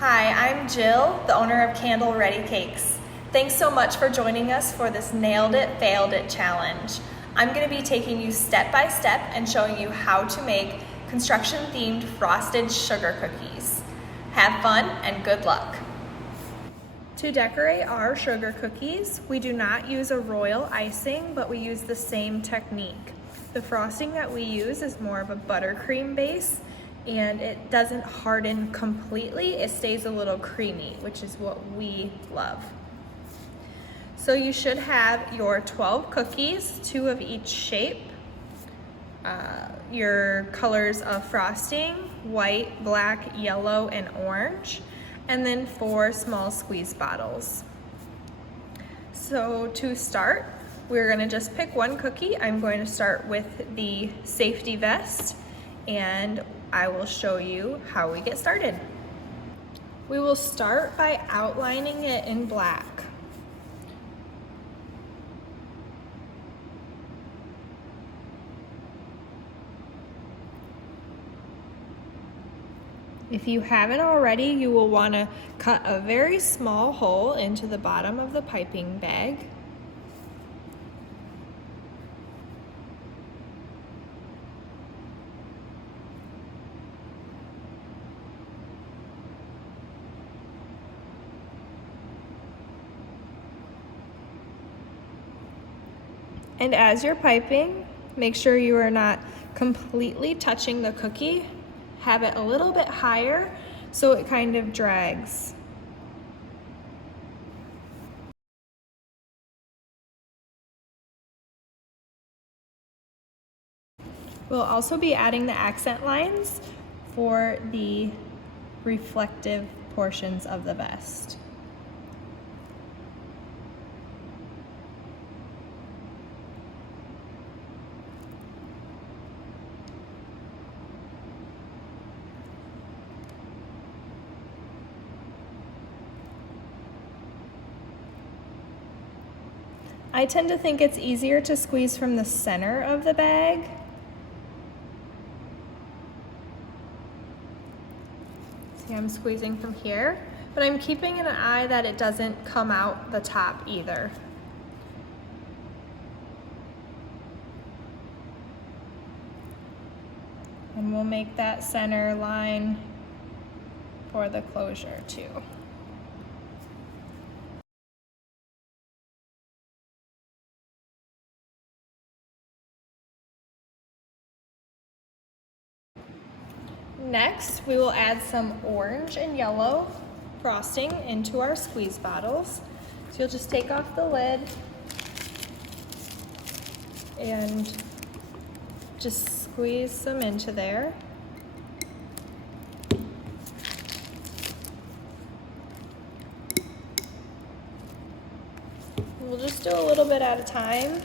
Hi, I'm Jill, the owner of Candle Ready Cakes. Thanks so much for joining us for this Nailed It, Failed It challenge. I'm going to be taking you step by step and showing you how to make construction-themed frosted sugar cookies. Have fun and good luck. To decorate our sugar cookies, we do not use a royal icing, but we use the same technique. The frosting that we use is more of a buttercream base, and it doesn't harden completely. It stays a little creamy, which is what we love. So you should have your 12 cookies, 2 of each shape, your colors of frosting, white, black, yellow, and orange, and then 4 small squeeze bottles. So to start, we're gonna just pick one cookie. I'm going to start with the safety vest, and I will show you how we get started. We will start by outlining it in black. If you haven't already, you will want to cut a very small hole into the bottom of the piping bag. And as you're piping, make sure you are not completely touching the cookie. Have it a little bit higher so it kind of drags. We'll also be adding the accent lines for the reflective portions of the vest. I tend to think it's easier to squeeze from the center of the bag. See, I'm squeezing from here, but I'm keeping an eye that it doesn't come out the top either. And we'll make that center line for the closure too. Next, we will add some orange and yellow frosting into our squeeze bottles. So you'll just take off the lid and just squeeze some into there. We'll just do a little bit at a time.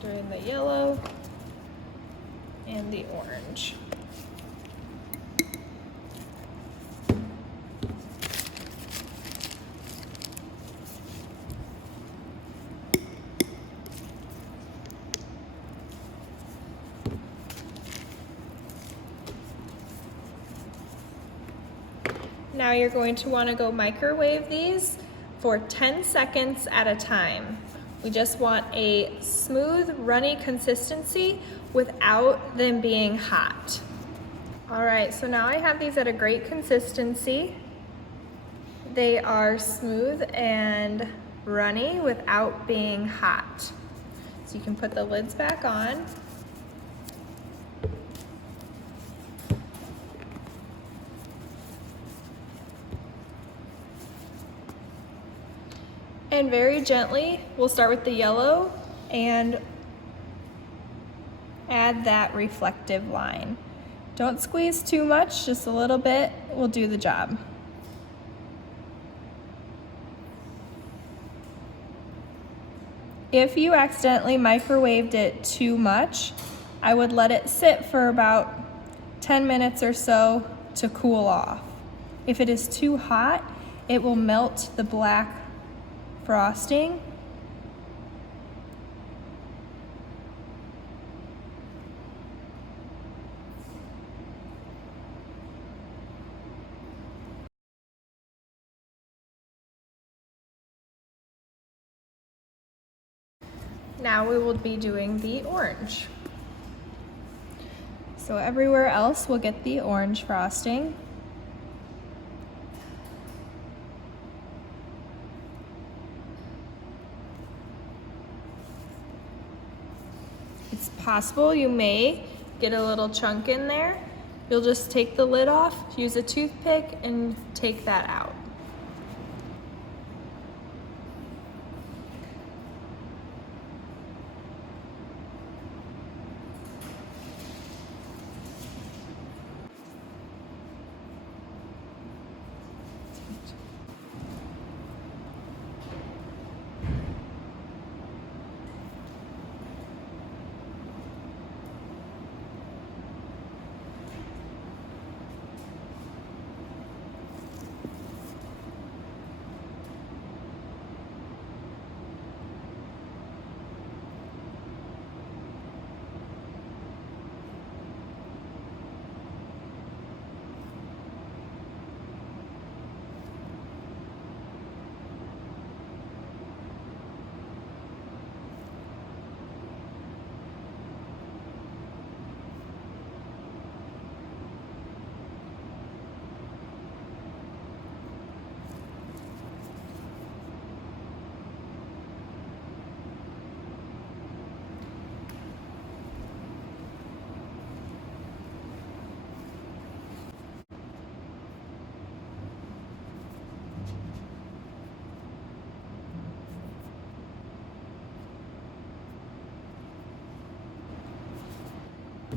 Doing the yellow and the orange. Now you're going to want to go microwave these for 10 seconds at a time. We just want a smooth, runny consistency without them being hot. All right, so now I have these at a great consistency. They are smooth and runny without being hot. So you can put the lids back on. And very gently, we'll start with the yellow and add that reflective line. Don't squeeze too much, just a little bit will do the job. If you accidentally microwaved it too much, I would let it sit for about 10 minutes or so to cool off. If it is too hot, it will melt the black frosting Now we will be doing the orange. So everywhere else we'll get the orange frosting. It's possible you may get a little chunk in there. You'll just take the lid off, use a toothpick, and take that out.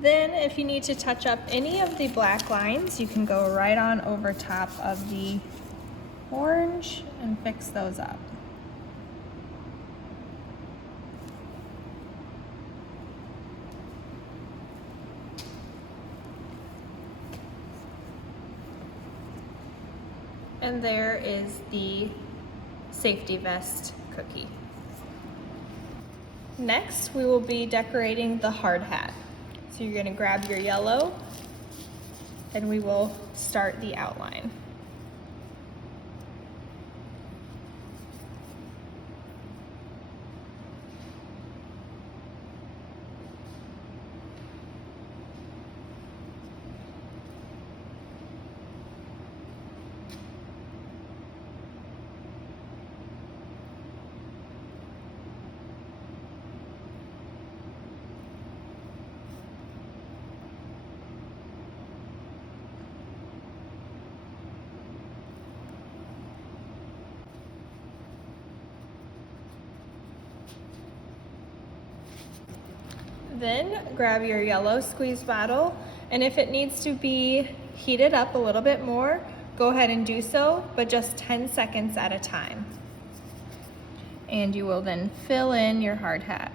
Then if you need to touch up any of the black lines, you can go right on over top of the orange and fix those up. And there is the safety vest cookie. Next, we will be decorating the hard hat. So you're gonna grab your yellow and we will start the outline. Then grab your yellow squeeze bottle, and if it needs to be heated up a little bit more, go ahead and do so, but just 10 seconds at a time. And you will then fill in your hard hat.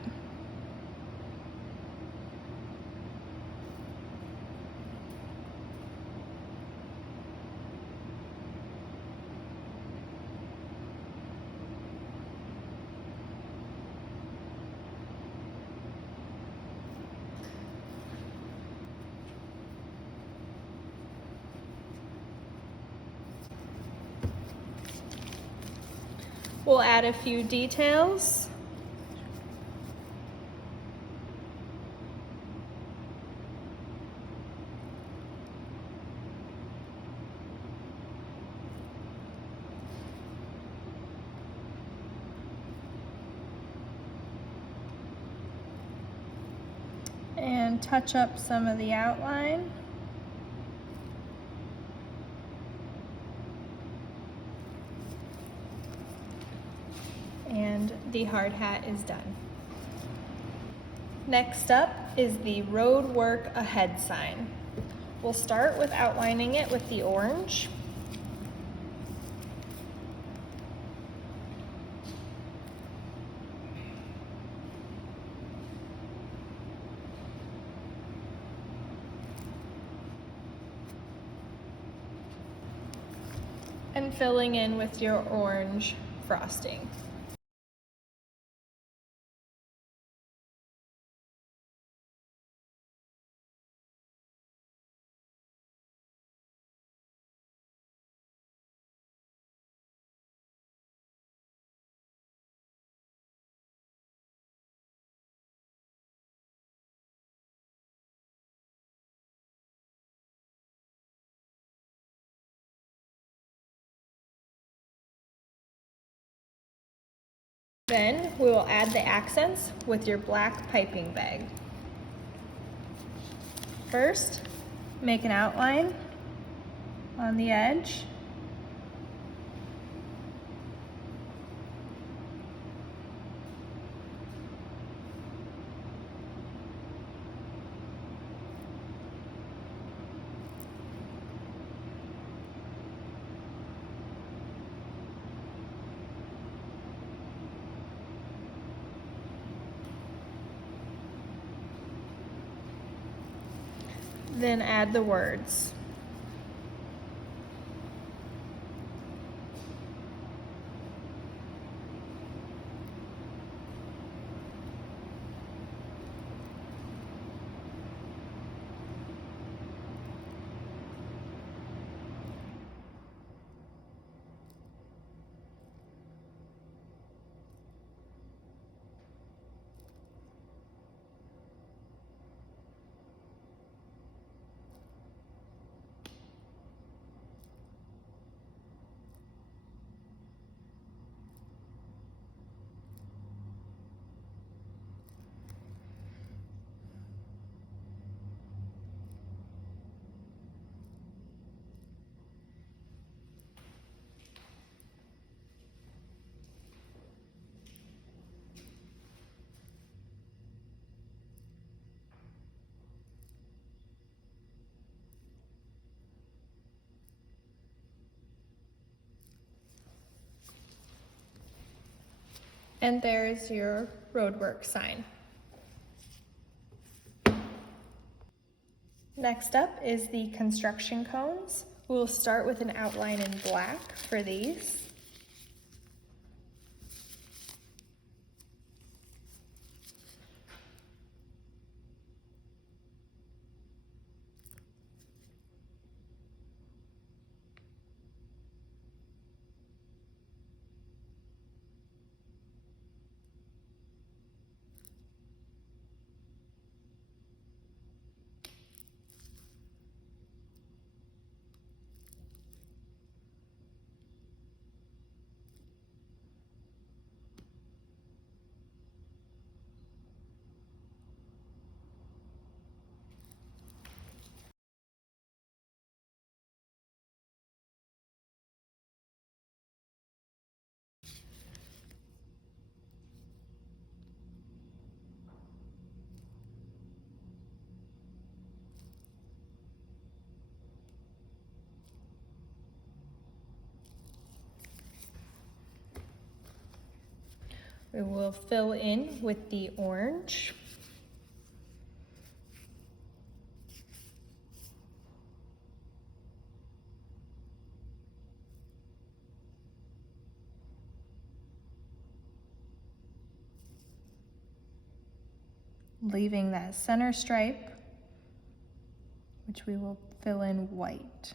We'll add a few details. And touch up some of the outline. And the hard hat is done. Next up is the road work ahead sign. We'll start with outlining it with the orange. And filling in with your orange frosting. Then we will add the accents with your black piping bag. First, make an outline on the edge. Then add the words. And there's your roadwork sign. Next up is the construction cones. We'll start with an outline in black for these. We will fill in with the orange. Leaving that center stripe, which we will fill in white.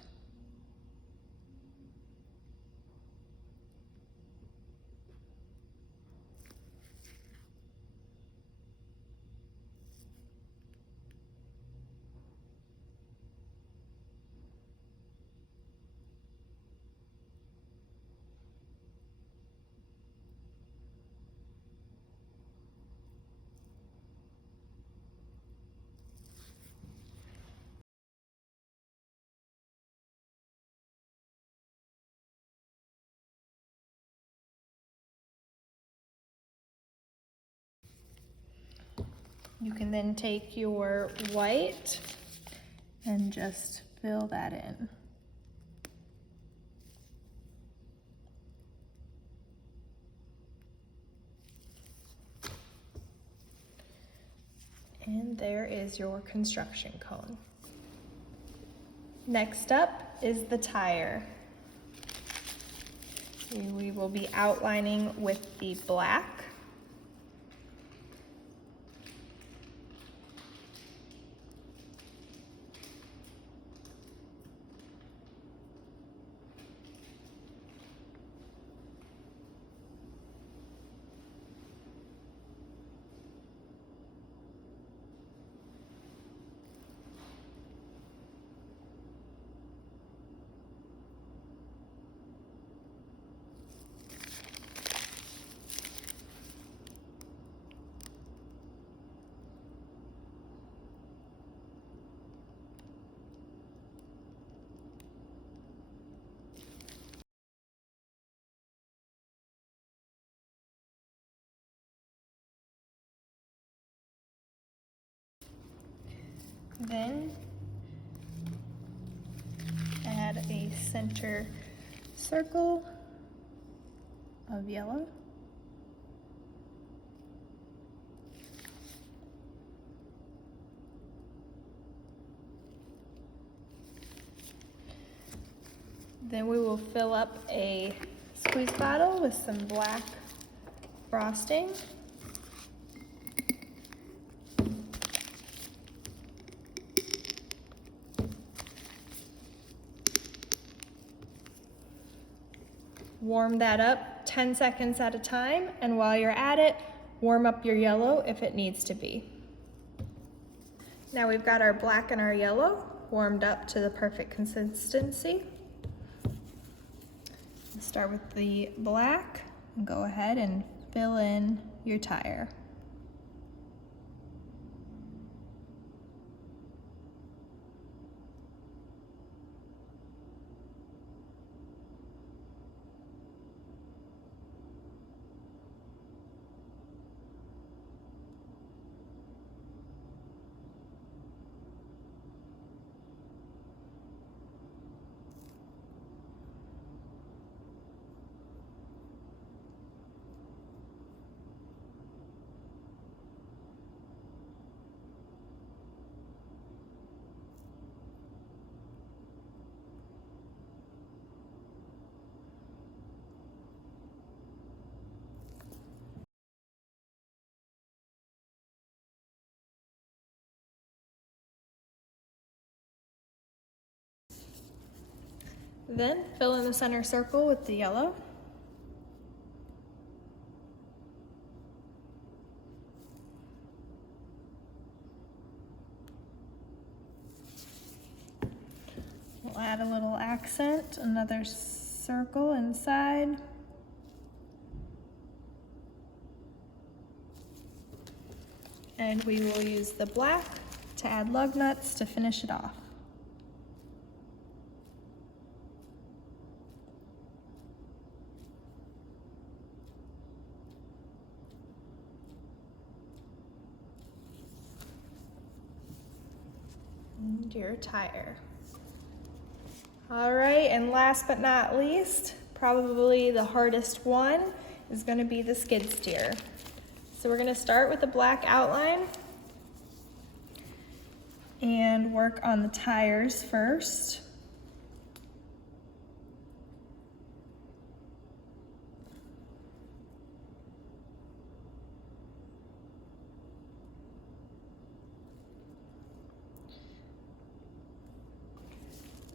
You can then take your white and just fill that in. And there is your construction cone. Next up is the tire. We will be outlining with the black. Then add a center circle of yellow. Then we will fill up a squeeze bottle with some black frosting. Warm that up 10 seconds at a time, and while you're at it, warm up your yellow if it needs to be. Now we've got our black and our yellow warmed up to the perfect consistency. Start with the black and go ahead and fill in your tire. Then fill in the center circle with the yellow. We'll add a little accent, another circle inside. And we will use the black to add lug nuts to finish it off. And your tire. All right, and last but not least, probably the hardest one is going to be the skid steer. So we're going to start with the black outline and work on the tires first.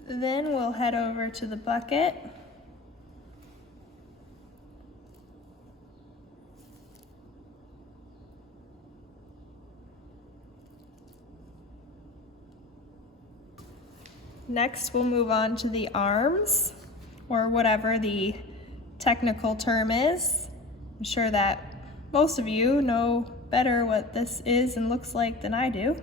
Then we'll head over to the bucket. Next, we'll move on to the arms, or whatever the technical term is. I'm sure that most of you know better what this is and looks like than I do.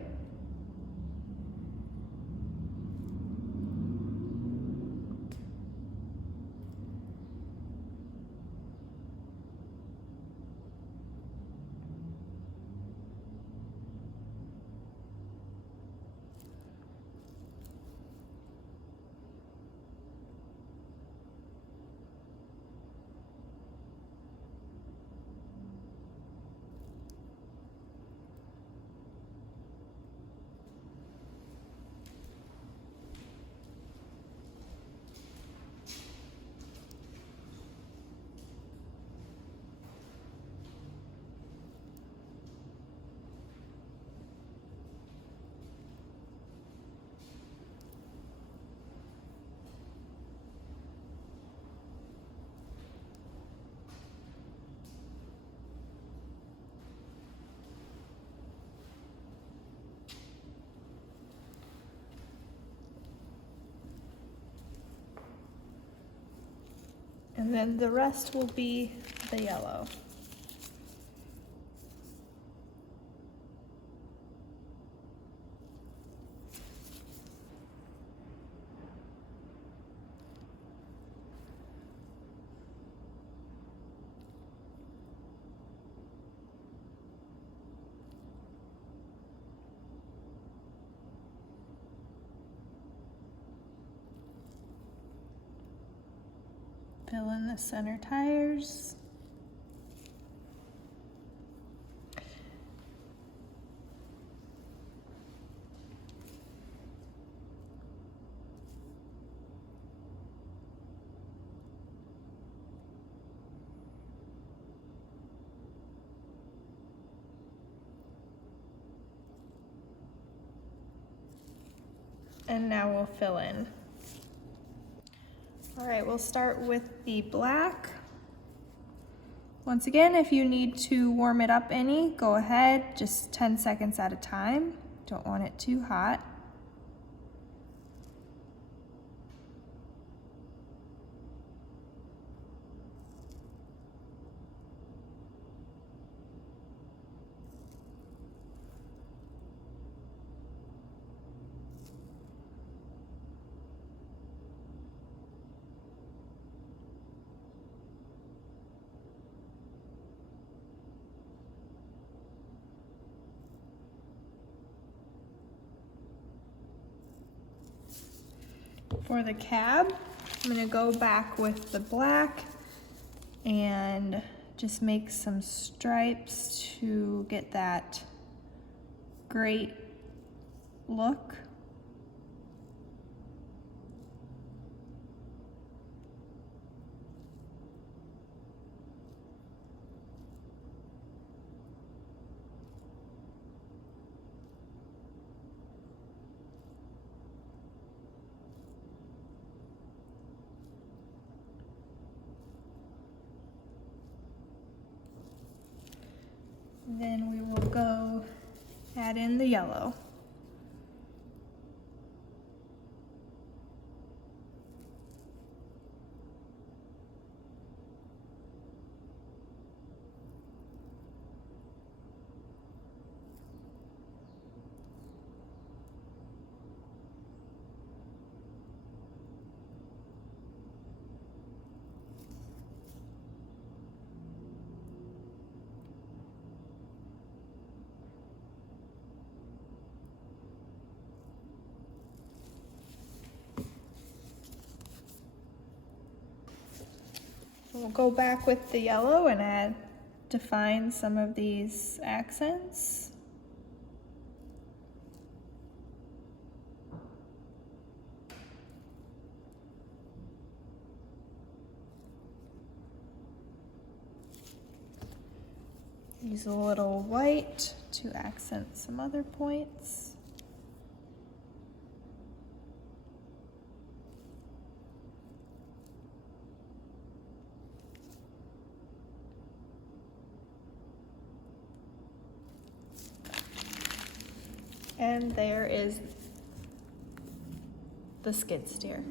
And then the rest will be the yellow. Fill in the center tires. And now we'll fill in. All right, we'll start with the black. Once again, if you need to warm it up any, go ahead, just 10 seconds at a time. Don't want it too hot. For the cab, I'm gonna go back with the black and just make some stripes to get that great look. Then we will go add in the yellow. We'll go back with the yellow and define some of these accents. Use a little white to accent some other points. And there is the skid steer.